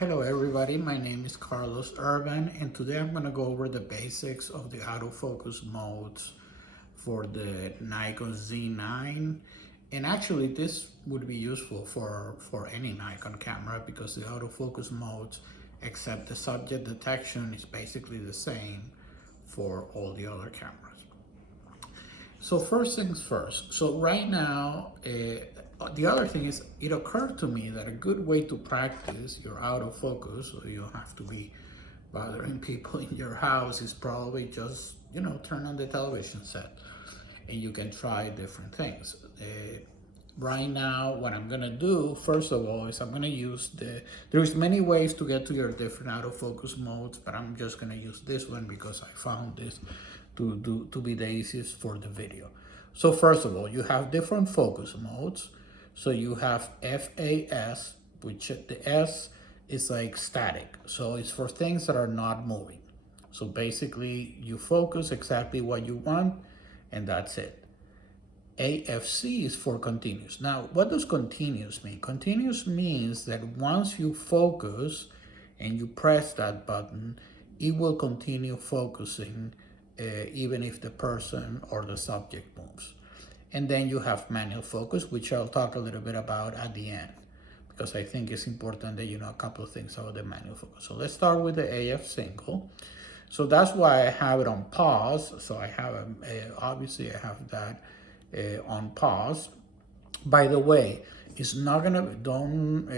Hello everybody, my name is Carlos Urban and today I'm going to go over the basics of the autofocus modes for the Nikon Z9. And actually this would be useful for any Nikon camera because the autofocus modes, except the subject detection, is basically the same for all the other cameras. So first things first. So right now, the other thing is, it occurred to me that a good way to practice your autofocus, so you don't have to be bothering people in your house, is probably just, turn on the television set and you can try different things. Right now, what I'm gonna do, first of all, is I'm gonna use there's many ways to get to your different autofocus modes, but I'm just gonna use this one because I found this to be the easiest for the video. So first of all, you have different focus modes. So you have FAS, which the S is like static. So it's for things that are not moving. So basically you focus exactly what you want and that's it. AFC is for continuous. Now, what does continuous mean? Continuous means that once you focus and you press that button, it will continue focusing even if the person or the subject moves. And then you have manual focus, which I'll talk a little bit about at the end, because I think it's important that you know a couple of things about the manual focus. So let's start with the AF single. So that's why I have it on pause. So I have, obviously I have that on pause. By the way, it's not gonna, don't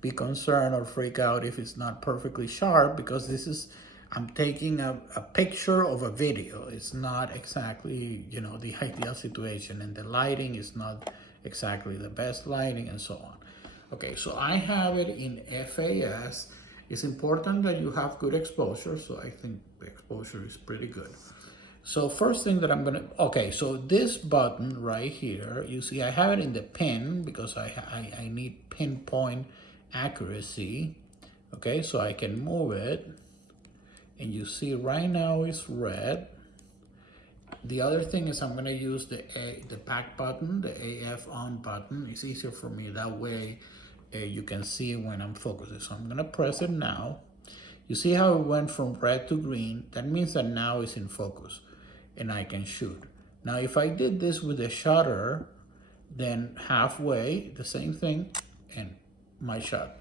be concerned or freak out if it's not perfectly sharp, because this is, I'm taking a picture of a video. It's not exactly, the ideal situation, and the lighting is not exactly the best lighting and so on. Okay, so I have it in FAS. It's important that you have good exposure, so I think the exposure is pretty good. So first thing that I'm gonna, okay, so this button right here, you see I have it in the pin because I need pinpoint accuracy. Okay, so I can move it. And you see right now it's red. The other thing is I'm gonna use the back button, the AF on button. It's easier for me that way. You can see when I'm focusing. So I'm gonna press it now. You see how it went from red to green? That means that now it's in focus and I can shoot. Now, if I did this with a shutter, then halfway, the same thing, and my shot.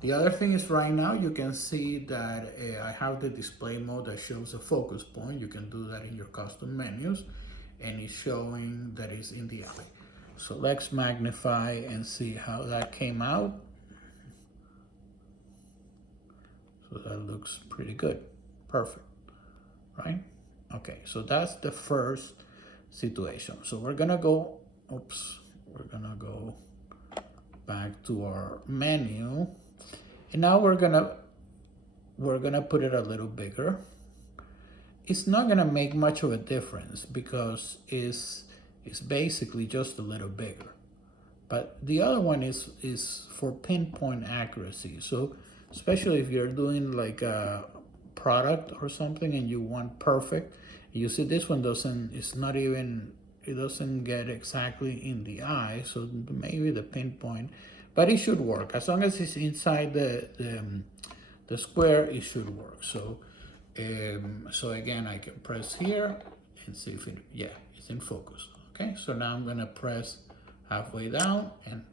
The other thing is right now you can see that I have the display mode that shows a focus point. You can do that in your custom menus, and it's showing that it's in the eye. So let's magnify and see how that came out. So that looks pretty good. Perfect, right? Okay, so that's the first situation. So we're gonna go, we're gonna go back to our menu. And now we're gonna put it a little bigger. It's not gonna make much of a difference because it's basically just a little bigger. But the other one is for pinpoint accuracy. So especially if you're doing like a product or something and you want perfect, you see this one it doesn't get exactly in the eye. So maybe the pinpoint, but it should work. As long as it's inside the square, it should work. So, so again, I can press here and see if it's in focus. Okay, so now I'm gonna press halfway down and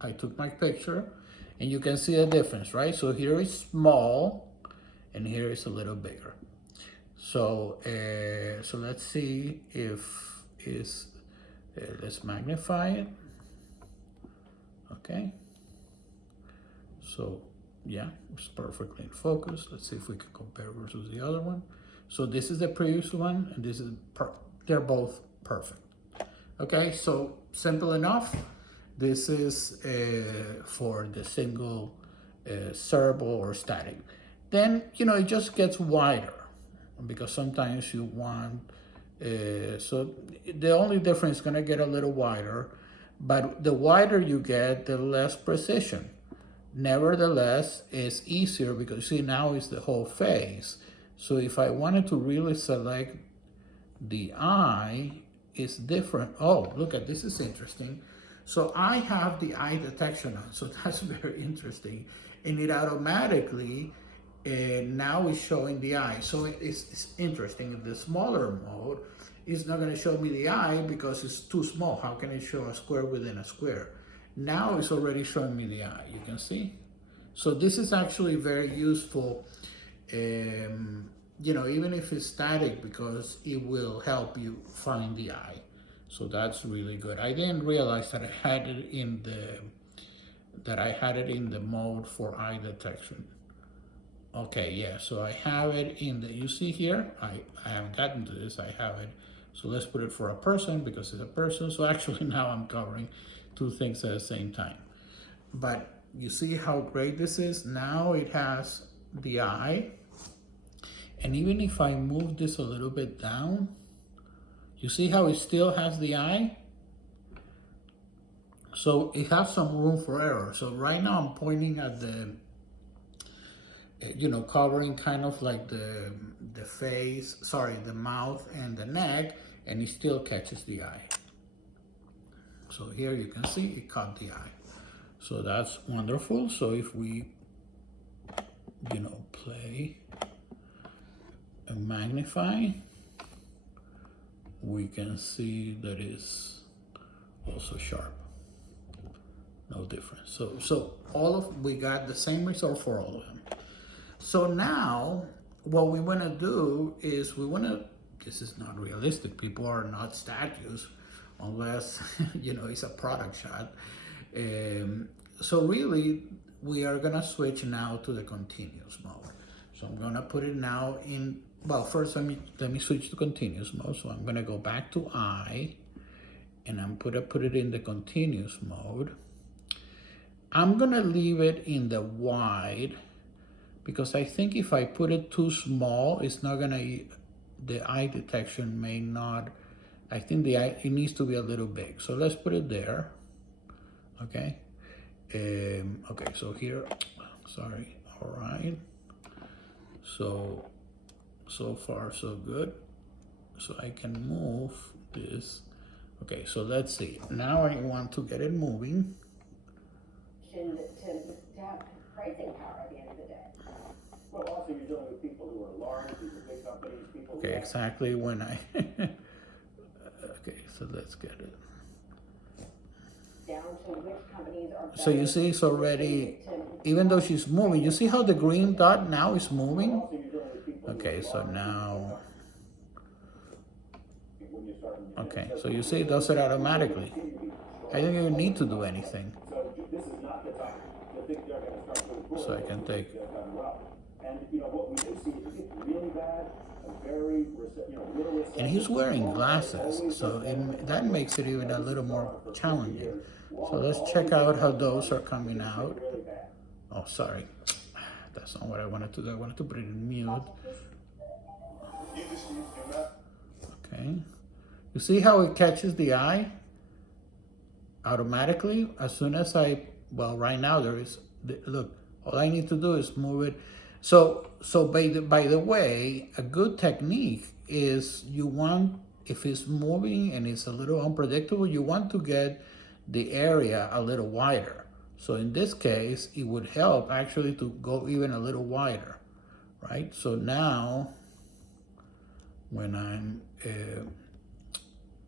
I took my picture and you can see the difference, right? So here is small and here is a little bigger. So, so let's see if let's magnify it. Okay, so yeah, it's perfectly in focus. Let's see if we can compare versus the other one. So this is the previous one, and this is they're both perfect. Okay, so simple enough. This is for the single servo or static. Then it just gets wider because sometimes you want. So the only difference is gonna get a little wider. But the wider you get, the less precision. Nevertheless, it's easier because see now it's the whole face. So if I wanted to really select the eye, it's different. Oh, look at this, is interesting. So I have the eye detection on, so that's very interesting. And it automatically now is showing the eye. So it's interesting. In the smaller mode, it's not going to show me the eye because it's too small. How can it show a square within a square? Now it's already showing me the eye. You can see. So this is actually very useful, you know, even if it's static, because it will help you find the eye. So that's really good. I didn't realize that I had it in the mode for eye detection. Okay, yeah, so I have it in the, you see here, I haven't gotten to this, I have it. So let's put it for a person because it's a person. So actually now I'm covering two things at the same time. But you see how great this is? Now it has the eye. And even if I move this a little bit down, you see how it still has the eye? So it has some room for error. So right now I'm pointing at the, you know, covering kind of like the face, sorry, the mouth and the neck, and it still catches the eye. So here you can see it caught the eye. So that's wonderful. So if we, you know, play and magnify, we can see that it's also sharp. No difference. So we got the same result for all of them. So now what we want to do is this is not realistic. People are not statues unless, you know, it's a product shot. So really, we are gonna switch now to the continuous mode. So I'm gonna put it now in, well, first let me switch to continuous mode. So I'm gonna go back to eye, and I'm put it in the continuous mode. I'm gonna leave it in the wide, because I think if I put it too small, it's not gonna, the eye detection may not, I think it needs to be a little big. So let's put it there, okay? Okay, so here, sorry, all right. So far so good. So I can move this. Okay, so let's see. Now I want to get it moving. To have pricing power at the end of the day. Well, also you're dealing with people who are large, these are big companies, people. Okay, exactly when I. Okay, so let's get it. Down to which companies are. So you see, it's already, even though she's moving, you see how the green dot now is moving? Okay, so now. Okay, so you see it does it automatically. I don't even need to do anything. So I can take. And he's wearing glasses, so that makes it even a little more challenging. So let's check out how those are coming out. Oh, sorry. That's not what I wanted to do. I wanted to put it in mute. Okay. You see how it catches the eye automatically? As soon as well, right now there is, look, all I need to do is move it. So by the way, a good technique is you want, if it's moving and it's a little unpredictable, you want to get the area a little wider. So in this case, it would help actually to go even a little wider, right? So now, when I'm,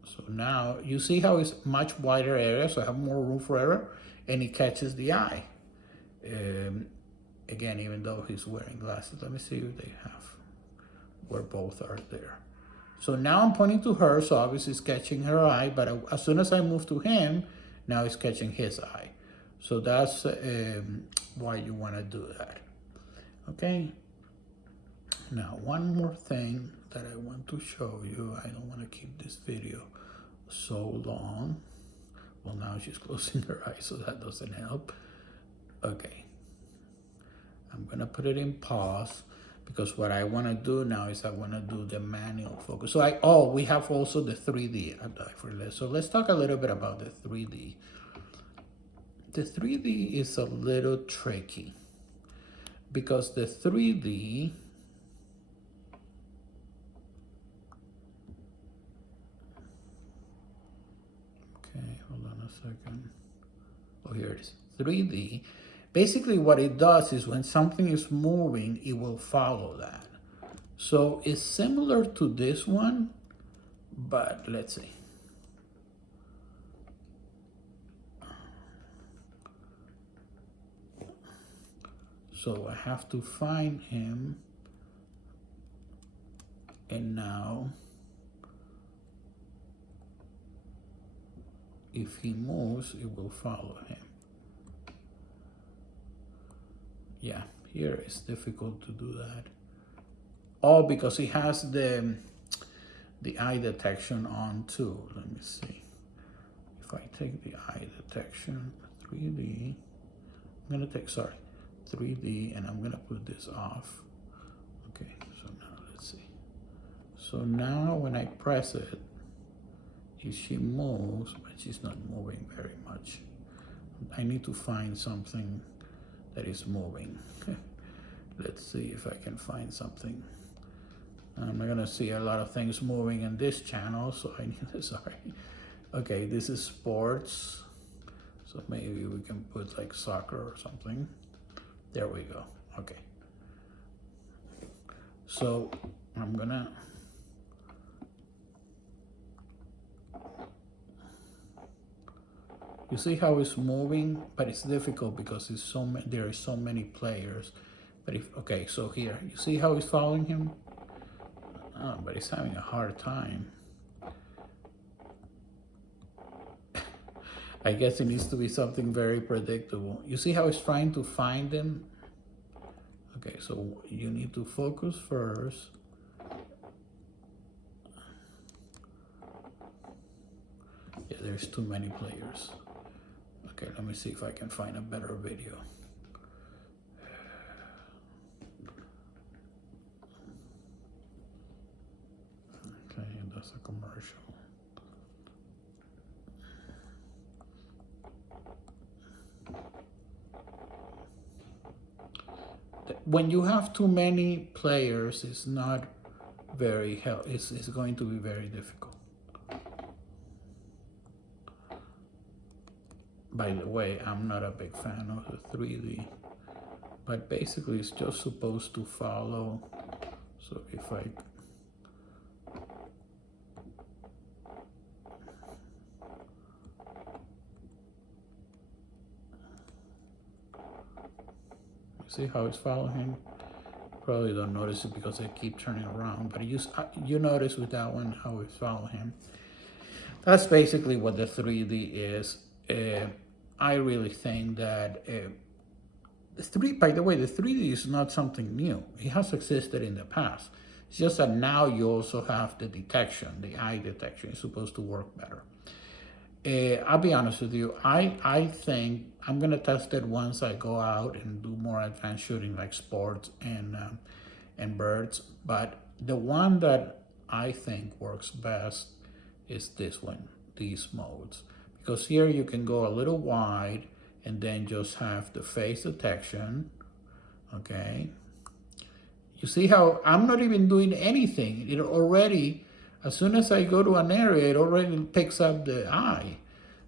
so now you see how it's much wider area, so I have more room for error, and it catches the eye. Again, even though he's wearing glasses, let me see if they have, where both are there. So now I'm pointing to her, so obviously it's catching her eye, but as soon as I move to him, now it's catching his eye. So that's why you want to do that. Okay. Now, one more thing that I want to show you. I don't want to keep this video so long. Well, now she's closing her eyes, so that doesn't help. Okay. I'm going to put it in pause, because what I want to do now is I want to do the manual focus. So we have also the 3D. So let's talk a little bit about the 3D. The 3D is a little tricky, because the 3D, okay, hold on a second. here it is, 3D. Basically what it does is when something is moving, it will follow that. So it's similar to this one, but let's see. So I have to find him, and now if he moves, it will follow him. Yeah, here it's difficult to do that. Oh, because he has the eye detection on too. Let me see. If I take the eye detection, 3D, I'm gonna take, sorry, 3D, and I'm gonna put this off. Okay, so now let's see. So now when I press it, if she moves, but she's not moving very much. I need to find something that is moving. Let's see if I can find something. I'm not gonna see a lot of things moving in this channel, so I need to, sorry. Okay, this is sports. So maybe we can put like soccer or something. There we go, okay. So I'm gonna, you see how it's moving, but it's difficult because it's there are so many players. But if, okay, so here, you see how he's following him? Oh, but he's having a hard time. I guess it needs to be something very predictable. You see how he's trying to find him? Okay, so you need to focus first. Yeah, there's too many players. Okay, let me see if I can find a better video. Okay, that's a commercial. When you have too many players, it's not very helpful. It's going to be very difficult. By the way, I'm not a big fan of the 3D, but basically it's just supposed to follow. So if I, see how it's following him? Probably don't notice it because I keep turning around, but you notice with that one how it's following him. That's basically what the 3D is. I really think that by the way, the 3D is not something new. It has existed in the past. It's just that now you also have the detection, the eye detection. It's supposed to work better. I'll be honest with you, I think I'm gonna test it once I go out and do more advanced shooting like sports and birds, but the one that I think works best is this one, these modes. Because here you can go a little wide and then just have the face detection, okay? You see how I'm not even doing anything. It already, as soon as I go to an area, it already picks up the eye.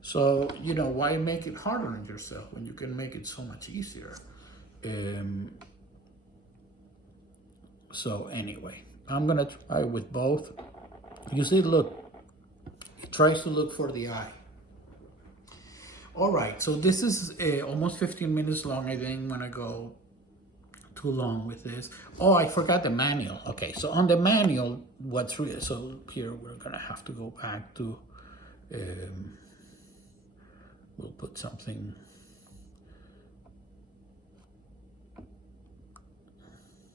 So, you know, why make it harder on yourself when you can make it so much easier? So anyway, I'm gonna try with both. You see, look, it tries to look for the eye. All right, so this is almost 15 minutes long. I didn't want to go too long with this. Oh, I forgot the manual. Okay, so on the manual, what's really, so here we're gonna have to go back to, we'll put something.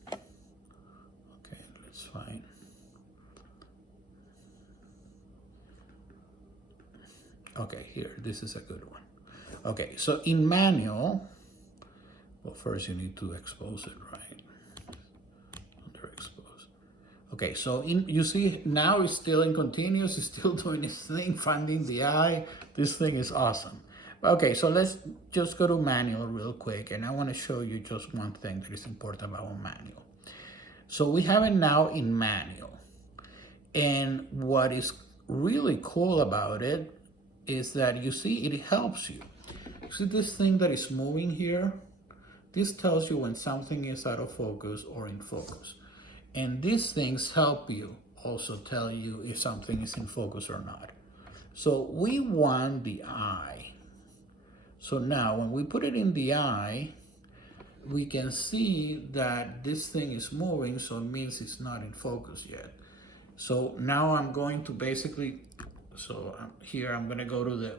Okay, let's find. Okay, here, this is a good one. Okay, so in manual, well, first you need to expose it, right? Underexpose. Okay, so you see now it's still in continuous, it's still doing its thing, finding the eye. This thing is awesome. Okay, so let's just go to manual real quick, and I want to show you just one thing that is important about manual. So we have it now in manual, and what is really cool about it is that you see it helps you. See this thing that is moving here? This tells you when something is out of focus or in focus. And these things help you also tell you if something is in focus or not. So we want the eye. So now when we put it in the eye, we can see that this thing is moving, so it means it's not in focus yet. So now I'm going to basically, here I'm gonna go to the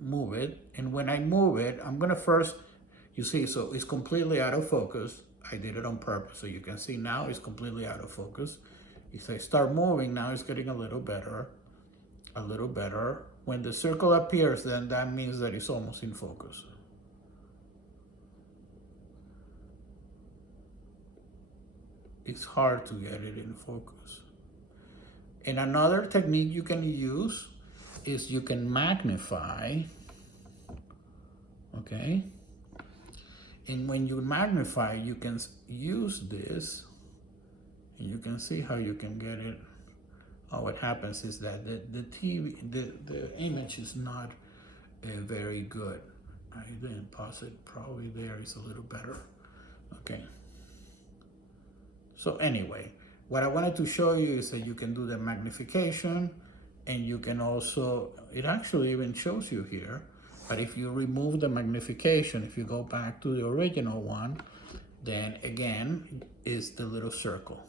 move it, and when I move it, I'm gonna first, you see, so it's completely out of focus. I did it on purpose, so you can see now it's completely out of focus. If I start moving, now it's getting a little better, a little better. When the circle appears, then that means that it's almost in focus. It's hard to get it in focus. And another technique you can use is you can magnify, okay? And when you magnify, you can use this, and you can see how you can get it. Oh, what happens is that the image is not very good. I didn't pause it, probably there is a little better. Okay. So anyway, what I wanted to show you is that you can do the magnification, and you can also, it actually even shows you here, but if you remove the magnification, if you go back to the original one, then again is the little circle.